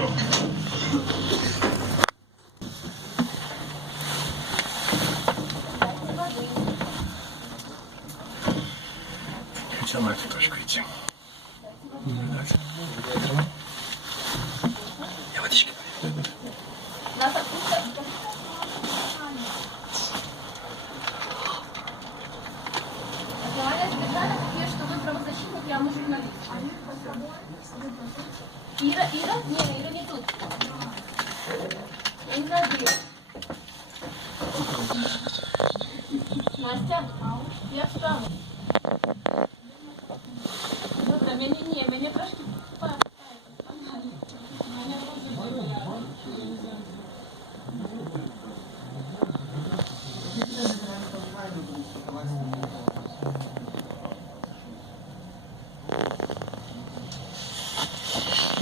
Прием. Хотел на эту точку идти. Я водички. Что вы правозащитник, а мы журналист. Ира? Не, Ира не тут. Я не знаю, где. Настя, я встану.